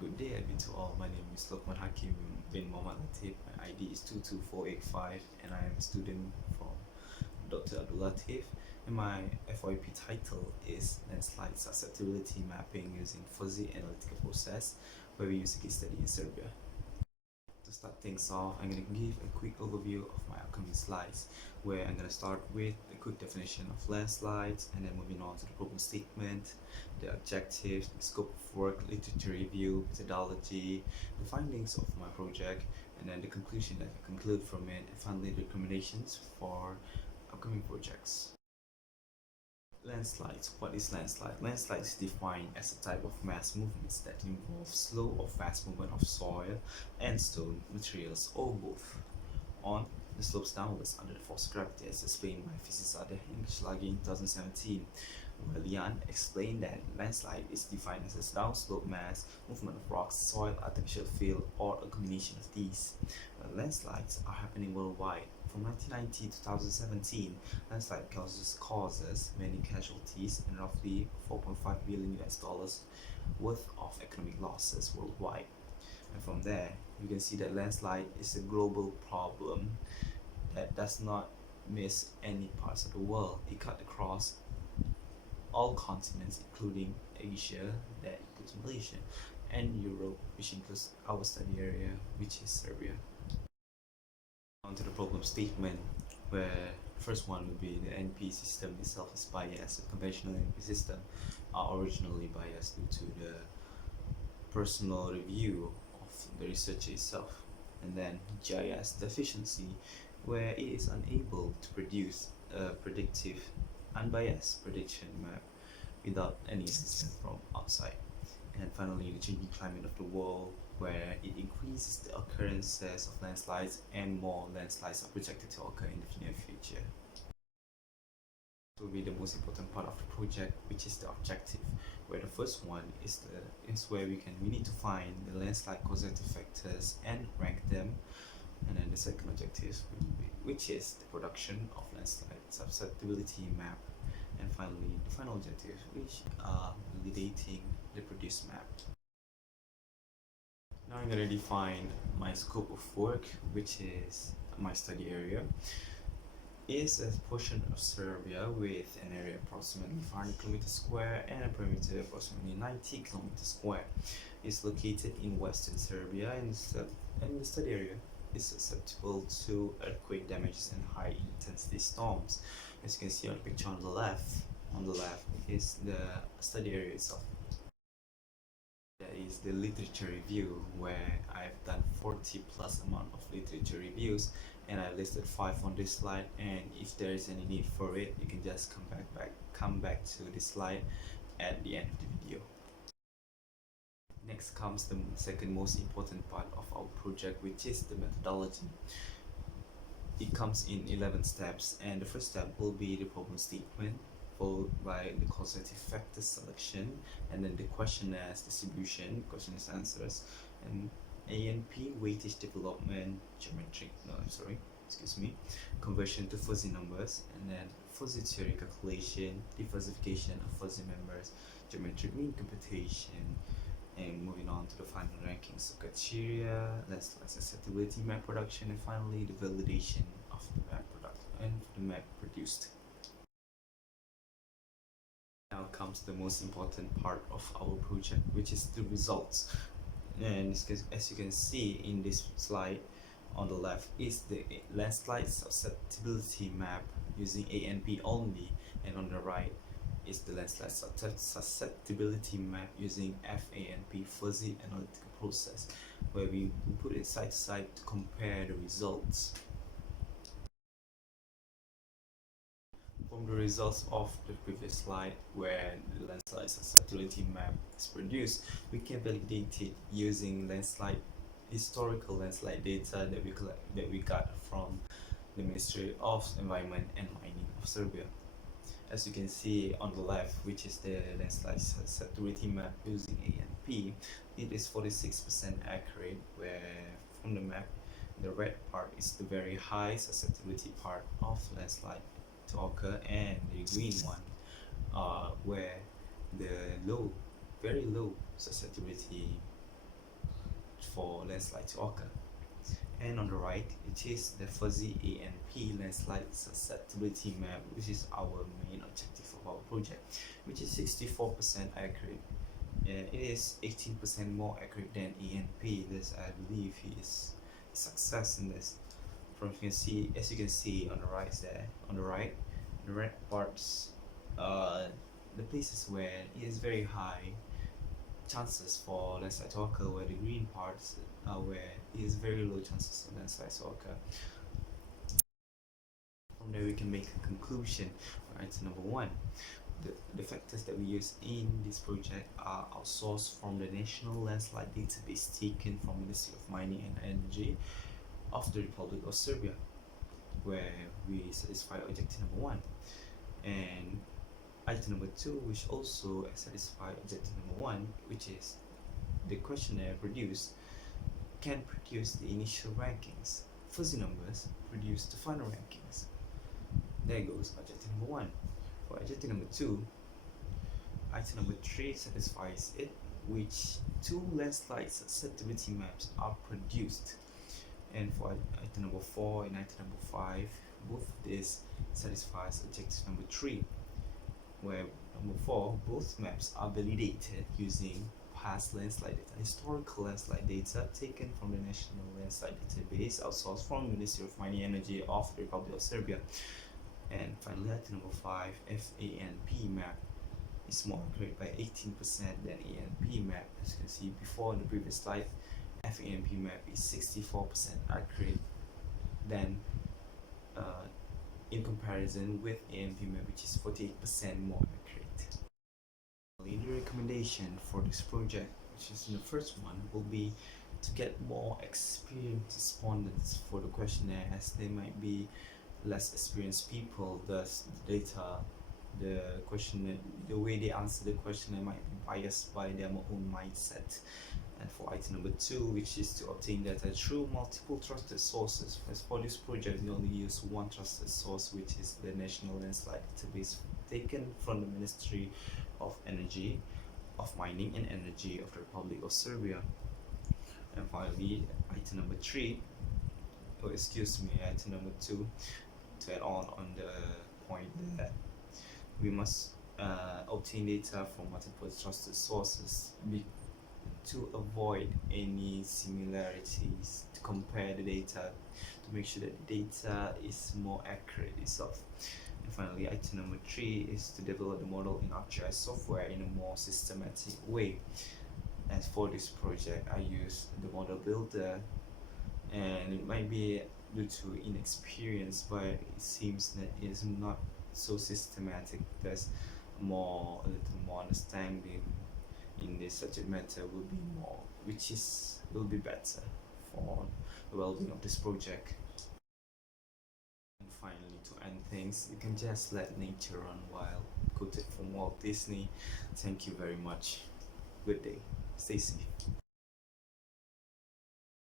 good day again to all. My name is Lokman Hakim bin Mohammad Latif. My ID is 22485 and I am a student from Dr. Abdul Latif. And my FYP title is Landslide Susceptibility Mapping using Fuzzy Analytical Process, where we use a case study in Serbia. To start things off, I'm going to give a quick overview of my upcoming slides, where I'm going to start with a quick definition of landslides, and then moving on to the problem statement, the objectives, the scope of work, literature review, methodology, the findings of my project, and then the conclusion that I conclude from it, and finally the recommendations for upcoming projects. Landslides. What is landslide? Landslide is defined as a type of mass movements that involve slow or fast movement of soil and stone materials, or both, on the slopes downwards under the force of gravity, as explained by physicist English Lagi in 2017. Where Lian explained that landslide is defined as a downslope mass movement of rocks, soil, artificial field, or a combination of these. Landslides are happening worldwide. From 1990 to 2017, landslide causes many casualties and roughly 4.5 billion US dollars worth of economic losses worldwide. And from there, you can see that landslide is a global problem that does not miss any parts of the world. It cut across all continents, including Asia, that includes Malaysia, and Europe, which includes our study area, which is Serbia. On to the problem statement, where the first one would be the NP system itself is biased. The conventional NP system are originally biased due to the personal review of the researcher itself. And then GIS deficiency, where it is unable to produce a predictive, unbiased prediction map without any assistance from outside. And finally, the changing climate of the world, where it increases the occurrences of landslides and more landslides are projected to occur in the near future. This will be the most important part of the project, which is the objective, where the first one is where we need to find the landslide causative factors and rank them, and then the second objective which is the production of landslide susceptibility map, and finally the final objective, which are validating the produced map. Now I'm going to define my scope of work, which is my study area. Is a portion of Serbia with an area approximately 500 kilometers square and a perimeter approximately 90 kilometers square. It's located in western Serbia, and the study area is susceptible to earthquake damages and high intensity storms. As you can see on the picture on the left is the study area itself. That is the literature review, where I've done 40 plus amount of literature reviews, and I listed 5 on this slide, and if there is any need for it, you can just come back to this slide at the end of the video. Next comes the second most important part of our project, which is the methodology. It comes in 11 steps, and the first step will be the problem statement, followed by the causative factor selection, and then the questionnaires distribution, questions answers, and ANP weightage development, conversion to fuzzy numbers, and then fuzzy theory calculation, defuzzification of fuzzy members, geometric mean computation, and moving on to the final rankings of criteria, landslide susceptibility map production, and finally the validation of the map product and the map produced. Now comes the most important part of our project, which is the results. And as you can see in this slide, on the left is the landslide susceptibility map using ANP only, and on the right is the landslide susceptibility map using FANP, fuzzy analytical process, where we put it side to side to compare the results. From the results of the previous slide, where the landslide susceptibility map is produced, we can validate it using historical landslide data that we got from the Ministry of Environment and Mining of Serbia. As you can see on the left, which is the landslide susceptibility map using ANP, it is 46% accurate, where from the map, the red part is the very high susceptibility part of landslide to occur, and the green one where the very low susceptibility for landslide to occur. And on the right, it is the fuzzy ANP landslide susceptibility map, which is our main objective of our project, which is 64% accurate. It is 18% more accurate than ANP. This, I believe, is a success in this. As you can see on the right there, on the right, the red parts, the places where it is very high chances for landslide to occur, where the green parts are where it is very low chances of landslide to occur. From there, we can make a conclusion. Right, so number one, the factors that we use in this project are outsourced from the National Landslide Database taken from Ministry of Mining and Energy of the Republic of Serbia, where we satisfy objective number one. And item number two, which also satisfy objective number one, which is the questionnaire produced can produce the initial rankings. Fuzzy numbers produce the final rankings. There goes objective number one. For objective number two, item number three satisfies it, which two landslide susceptibility maps are produced. And for item number four and item number five, both of these satisfies objective number three, where number four, both maps are validated using past landslide data, historical landslide data taken from the National Landslide Database outsourced from Ministry of Mining and Energy of the Republic of Serbia. And finally, item number five, FANP map is more accurate by 18% than ANP map. As you can see before in the previous slide, FANP map is 64% accurate than in comparison with ANP map, which is 48% more accurate. The recommendation for this project, which is in the first one, will be to get more experienced respondents for the questionnaire, as they might be less experienced people. Thus, the data, the questionnaire, the way they answer the questionnaire might be biased by their own mindset. And for item number two, which is to obtain data through multiple trusted sources. As for this project, we only use one trusted source, which is the National Landslide Database taken from the Ministry of Energy, of Mining and Energy of the Republic of Serbia. And finally, item number three, item number two, to add on the point that we must obtain data from multiple trusted sources to avoid any similarities, to compare the data, to make sure that the data is more accurate itself. And finally, item number three is to develop the model in ArcGIS software in a more systematic way. As for this project, I use the model builder, and it might be due to inexperience, but it seems that it is not so systematic. There's a little more understanding in this subject matter will be better for the well-being of this project. And finally, to end things, you can just let nature run wild. Quoted from Walt Disney. Thank you very much. Good day. Stay safe.